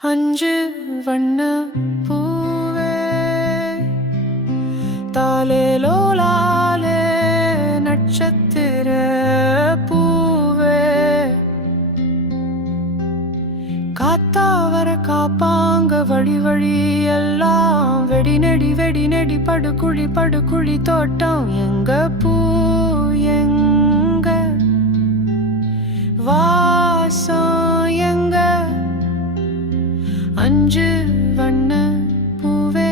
அஞ்சு வண்ண பூவே தாலேலோலாலே நட்சத்திர பூவே காத்தாவர காப்பாங்க வழி வழி எல்லாம் வெடி நெடி படுக்குழி தோட்டம் எங்க பூ எங்க வாசம் எங்க அஞ்சு வண்ண பூவே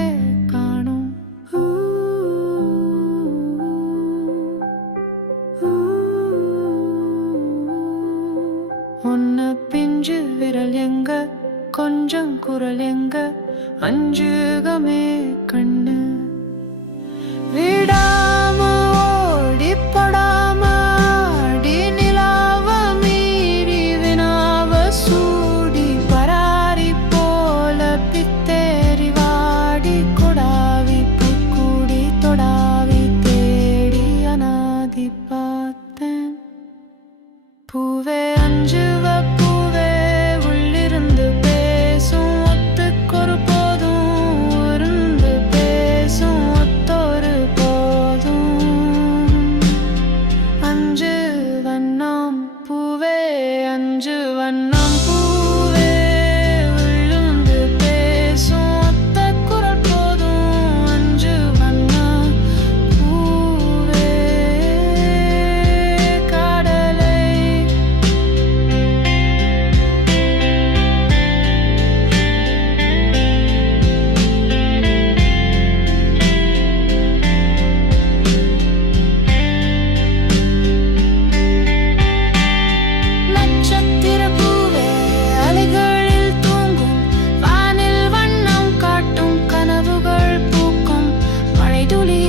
காணும் ஒன்ன பிஞ்சு விரல் எங்க கொஞ்சம் குரல் எங்க அஞ்சுகமே கண்ணு விடாம ஓடிப்படாம அடி நிலாவ மீறி வினாவ சூடி பராரி போல பித்தேறி வாடி கொடாவி புக்கூடி தொடாவி தேடி அனாதி பார்த்தேன் பூவே அஞ்சுவ பூவே உள்ளிருந்து பேசும் ஒத்துக்கொரு போதும் இருந்து பேசும் ஒத்தொரு போதும் அஞ்சு வண்ணம் பூவே அஞ்சு வண்ணம் பூவே உள்ளிருந்து பேசும் ஒத்த குரல் போதும் அஞ்சு வண்ணம் பூவே கடலை நட்சத்திர பூவே அலைகளில் தூங்கும் வானில் வண்ணம் காட்டும் கனவுகள் பூக்கும் மழை துளி